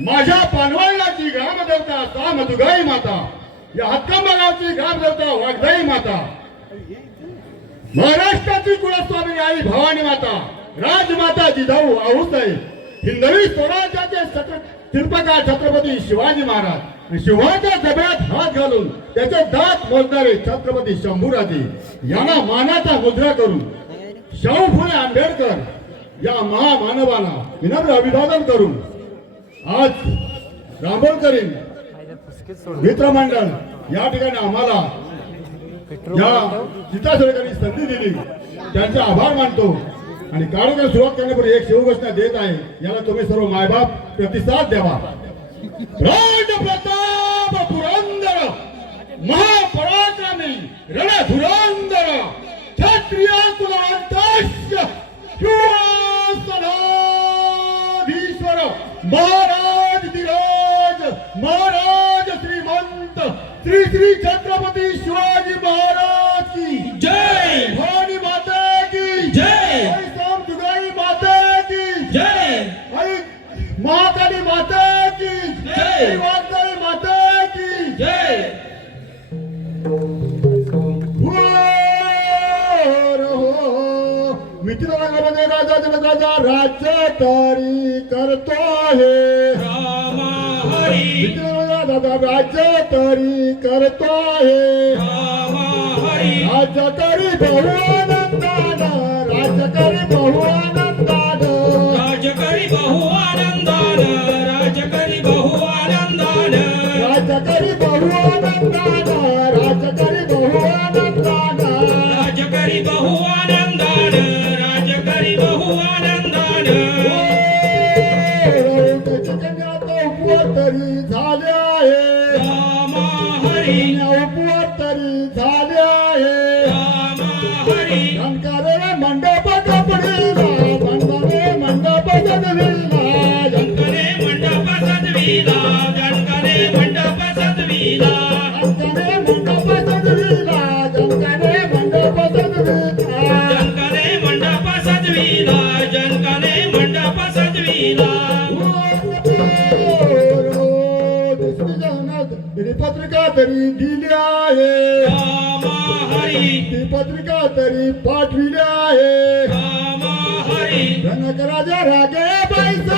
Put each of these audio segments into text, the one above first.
माझ्या पानवळणाची ग्रामदेवता सामदुगाई माता या हक्कंबा ग्रामदेवता वाघदाई माता महाराष्ट्राची कुलस्वामी आई भवानी माता राजमाता जिजाऊ ही नवी स्वराज्याचे शिल्पकार छत्रपती शिवाजी महाराज. शिवाच्या जबड्यात हात घालून त्याचे दात मोजणारे छत्रपती शंभूराजे यांना मानाचा मुद्रा करून शाहू फुले आंबेडकर या महामानवाला विनम्र अभिवादन करून आज रांबोळकरीन मित्रमंडळ या ठिकाणी आम्हाला या सीतासोळकरांनी संधी दिली. त्यांचे आभार मानतो. आणि कार्यक्रम सुरुवात करण्यापूर्वी एक शिवघोषणा देत आहे. याला तुम्ही सर्व मायबाप प्रतिसाद द्यावा. राज प्रताप पुरंदर महापराक्रमी रणधुरंदर क्षत्रिय कुलांतस्य शिवासनाधीश्वर महाराज धीराज महाराज श्रीमंत श्री श्री छत्रपती शिवाजी महाराज की जय भवानी माता की जय आई साम दुगाई माता की जय आई महाकाली माता की जय. वाग्दाई माता की जय वर हो मित्र रंगामध्ये राजा जनकाचा राज्य तरी करतो आहे। रामा हरी। मित्र दादा राज्य तरी करतो आहे। तरी झाले. आहे रामा हरी. उपवर तरी झाले. आहे रामा हरी. शंकर मंडप कपडीला बंधने मंडप सजविला जनकरे मंडप सजविला जनकरे मंडप सजविला. शंकरे मंडप सजविला शंकरे मंडप सजविला. मंडप सजविला मंडप सजविला. तरी दिली आहे. ती पत्रिका तरी पाठविली आहे. जनक राजा रागे बैसला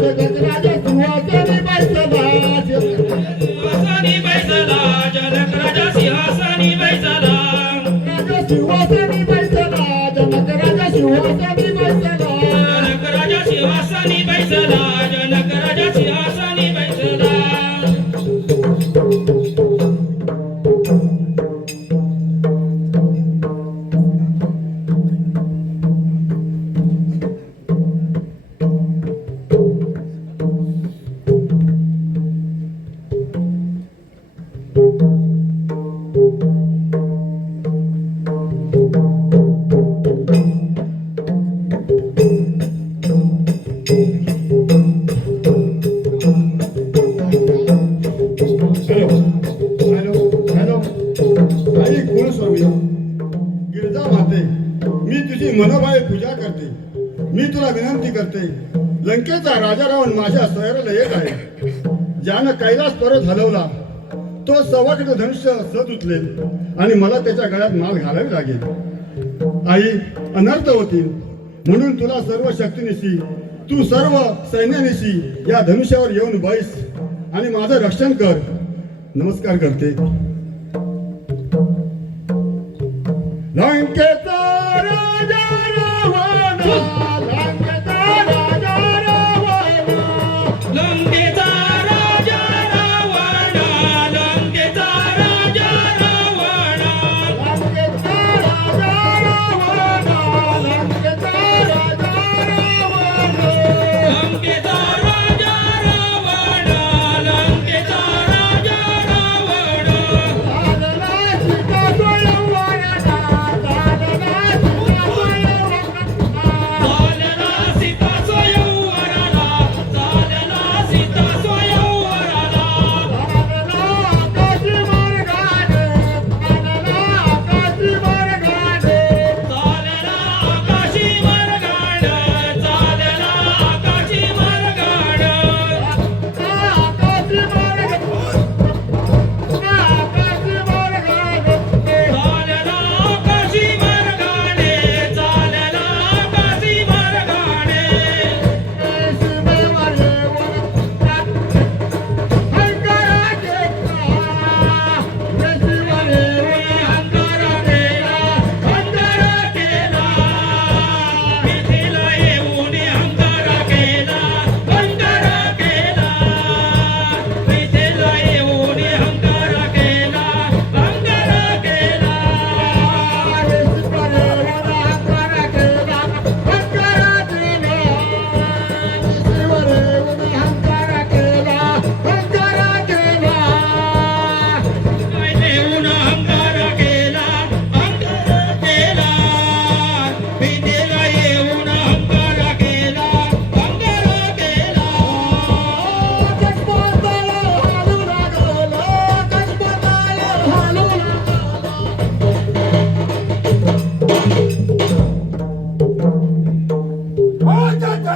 जनक राजा सुहासनी बैसला सिंहासनी बैसला जनक राजा सिंहासनी बैसला राजा सिंहासनी बैसला जनक राजा सिंहासनी बैसला जनक राजा सिंहासनी बैसला घालवला. हलवला तो सव्वाकडे धनुष्य सत उचलेल आणि मला त्याच्या गळ्यात माल घालावी लागेल. आई अनर्थ होतील. म्हणून तुला सर्व शक्तीनिशी तू सर्व सैन्यानिशी या धनुष्यावर येऊन बैस आणि माझं रक्षण कर. नमस्कार करते. लंकेत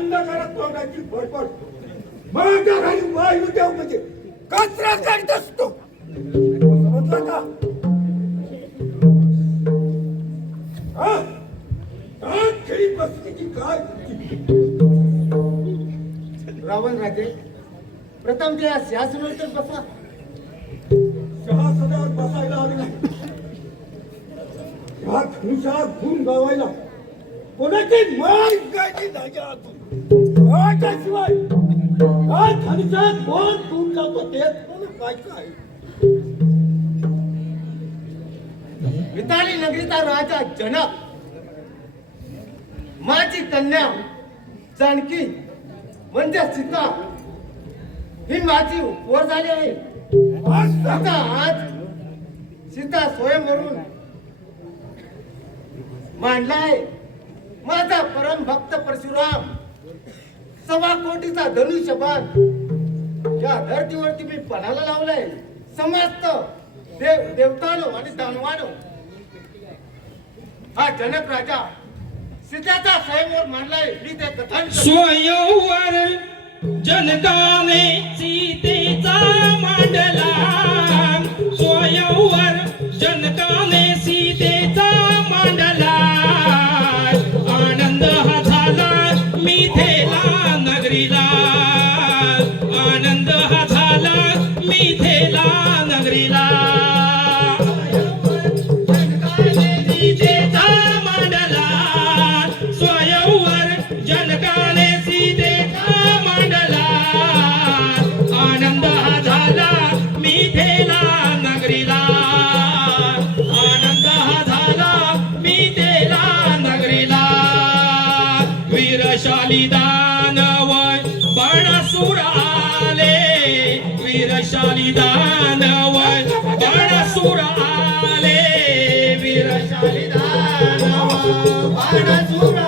करा तोंडाची बडबड माझ्या घरी वायू देव म्हणजे कचरा काढत असतो समजलं का? काय? रावण राजे प्रथम ते तर बसा. चहा सदावर बसायला आले नाही. ह्या गुण गावायला. कोणाची माय गायची नाही आतून त्याशिवाय कोण लावतो ते कोण मिताली नगरीचा राजा जनक. माझी कन्या जानकी म्हणजे सीता. ही माझी उपवर झाली आहे. आता आज सीता स्वयंवरून मांडला आहे. माझा परम भक्त परशुराम. सव्वा कोटीचा धनुष्यबाण. या धरतीवरती मी पणाला लावलाय. समस्त देव देवतानो आणि दानवानो. हा जनक राजा सीतेचा स्वयंवर मानलाय. मी ते कथन स्वयंवर जनकाने वीरशाली दानव आले वीरशाली दानव बणसुर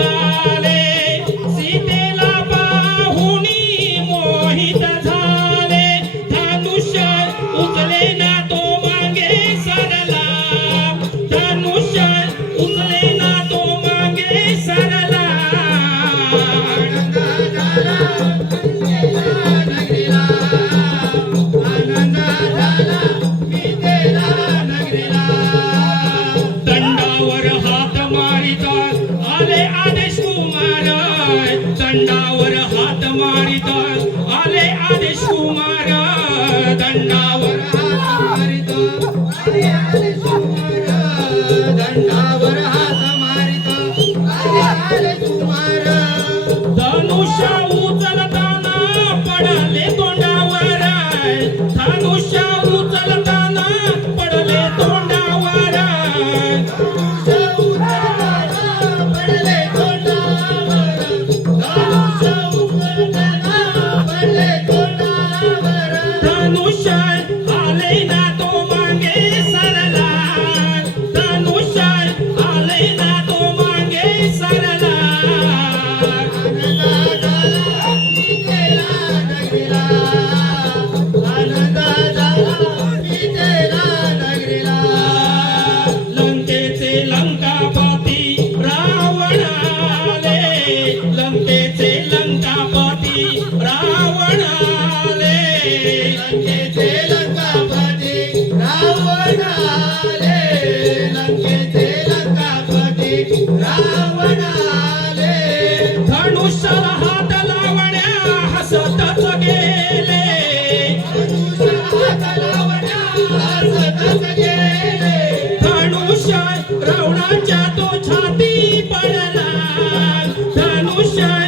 ocean.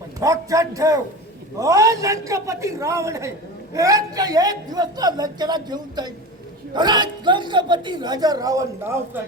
लक्षात ठेव लंकापती रावण आहे एक एक दिवस तो लंकेला घेऊन जाईल त्याला लंकापती राजा रावण नाव काय